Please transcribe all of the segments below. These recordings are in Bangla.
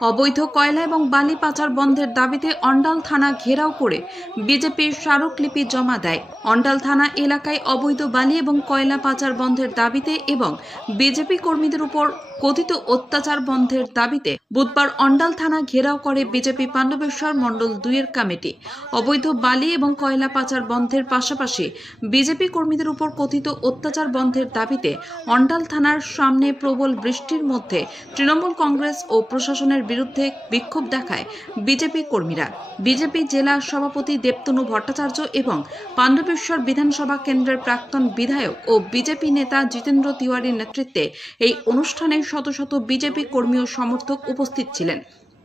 অবৈধ কয়লা এবং বালি পাচার বন্ধের দাবিতে অন্ডাল থানা ঘেরাও করে বিজেপির স্মারকলিপি জমা দেয়। অন্ডাল থানা এলাকায় অবৈধ বালি এবং কয়লা পাচার বন্ধের দাবিতে এবং বিজেপি কর্মীদের উপর কথিত অত্যাচার বন্ধের দাবিতে বুধবার অন্ডাল থানা ঘেরাও করে বিজেপি পাণ্ডবেশ্বর মণ্ডল দুইয়ের কমিটি। অবৈধ বালি এবং কয়লা পাচার বন্ধের পাশাপাশি বিজেপি কর্মীদের উপর কথিত অত্যাচার বন্ধের দাবিতে অন্ডাল থানার সামনে প্রবল বৃষ্টির মধ্যে তৃণমূল কংগ্রেস ও প্রশাসনের বিরুদ্ধে বিক্ষোভ দেখায় বিজেপি কর্মীরা। বিজেপি জেলা সভাপতি দেবতনু ভট্টাচার্য এবং পাণ্ডবেশ্বর বিধানসভা কেন্দ্রের প্রাক্তন বিধায়ক ও বিজেপি নেতা জিতেন্দ্র তিওয়ারির নেতৃত্বে এই অনুষ্ঠানে শত শত বিজেপি কর্মী ও সমর্থক উপস্থিত ছিলেন।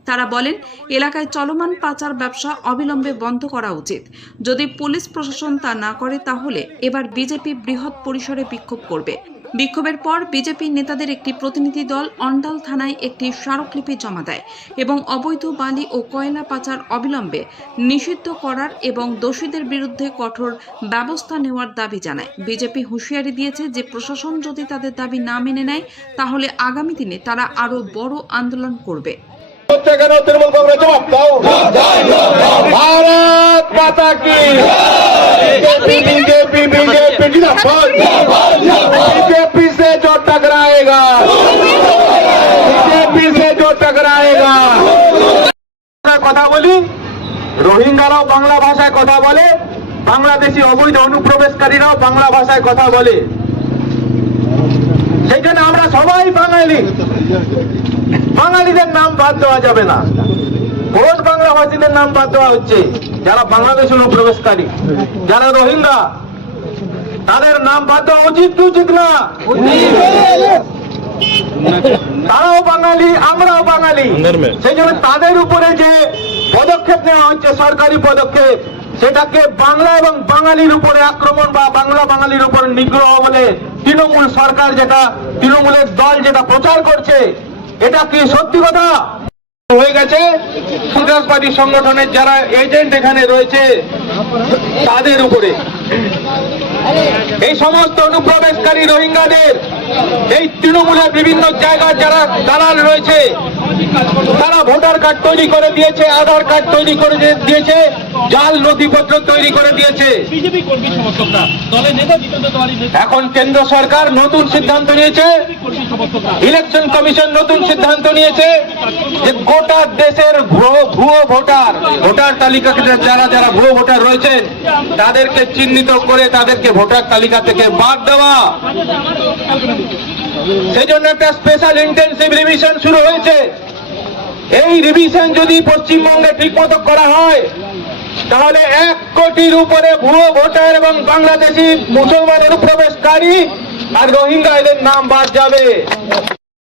তারা বলেন, এলাকায় চলমান পাচার ব্যবসা অবিলম্বে বন্ধ করা উচিত। যদি পুলিশ প্রশাসন তা না করে, তাহলে এবার বিজেপি বৃহৎ পরিসরে বিক্ষোভ করবে। বিক্ষোভের পর বিজেপি নেতাদের একটি প্রতিনিধি দল অন্ডাল থানায় একটি স্মারকলিপি জমা দেয় এবং অবৈধ বালি ও কয়লা পাচার অবিলম্বে নিষিদ্ধ করার এবং দোষীদের বিরুদ্ধে কঠোর ব্যবস্থা নেওয়ার দাবি জানায় বিজেপি হুঁশিয়ারি দিয়েছে যে প্রশাসন যদি তাদের দাবি না মেনে নেয় তাহলে আগামী দিনে তারা আরও বড় আন্দোলন করবে ভারত কথা বলি? রোহিঙ্গারাও বাংলা ভাষায় কথা বলে, বাংলাদেশি অবৈধ অনুপ্রবেশকারীরাও বাংলা ভাষায় কথা বলে। সেখানে আমরা সবাই বাঙালি। বাঙালিদের নাম বাদ দেওয়া যাবে না। ভোট বাংলা ভাষীদের নাম বাদ দেওয়া হচ্ছে। যারা বাংলাদেশ অনুপ্রবেশকারী, যারা রোহিঙ্গা, তাদের নাম বাদ দেওয়া উচিত উচিত না? তারাও বাঙালি আমরাও বাঙালি। সেই জন্য তাদের উপরে যে পদক্ষেপ নেওয়া হচ্ছে সরকারি পদক্ষেপ সেটাকে বাংলা এবং বাঙালির উপরে আক্রমণ বা বাংলা বাঙালির উপর নিগ্রহ বলে তৃণমূল সরকার যেটা তৃণমূলের দল যেটা প্রচার করছে এটা কি সত্যি কথা? হয়ে গেছে। সন্ত্রাসবাদী সংগঠনের যারা এজেন্ট এখানে রয়েছে, তাদের উপরে। এই সমস্ত অনুপ্রবেশকারী রোহিঙ্গাদের, এই তৃণমূলের বিভিন্ন জায়গায় যারা দালাল রয়েছে তারা ভোটার কার্ড তৈরি করে দিয়েছে আধার কার্ড তৈরি করে দিয়েছে জাল নথিপত্র তৈরি করে দিয়েছে এখন কেন্দ্র সরকার নতুন সিদ্ধান্ত নিয়েছে ইলেকশন কমিশন নতুন সিদ্ধান্ত নিয়েছে যে গোটা দেশের ভুয়ো ভুয়ো ভোটার ভোটার তালিকাতে যারা যারা ভুয়ো ভোটার রয়েছেন তাদেরকে চিহ্নিত করে তাদেরকে ভোটার তালিকা থেকে বাদ দেওয়া সেই জন্য একটা স্পেশাল ইন্টেন্সিভ রিভিশন শুরু হয়েছে এই রিভিশন যদি পশ্চিমবঙ্গে ঠিকমতো করা হয়, তাহলে এক কোটির উপরে ভুয়ো ভোটার এবং বাংলাদেশি মুসলমানের প্রবেশকারী আর রোহিঙ্গা এদের নাম বাদ যাবে।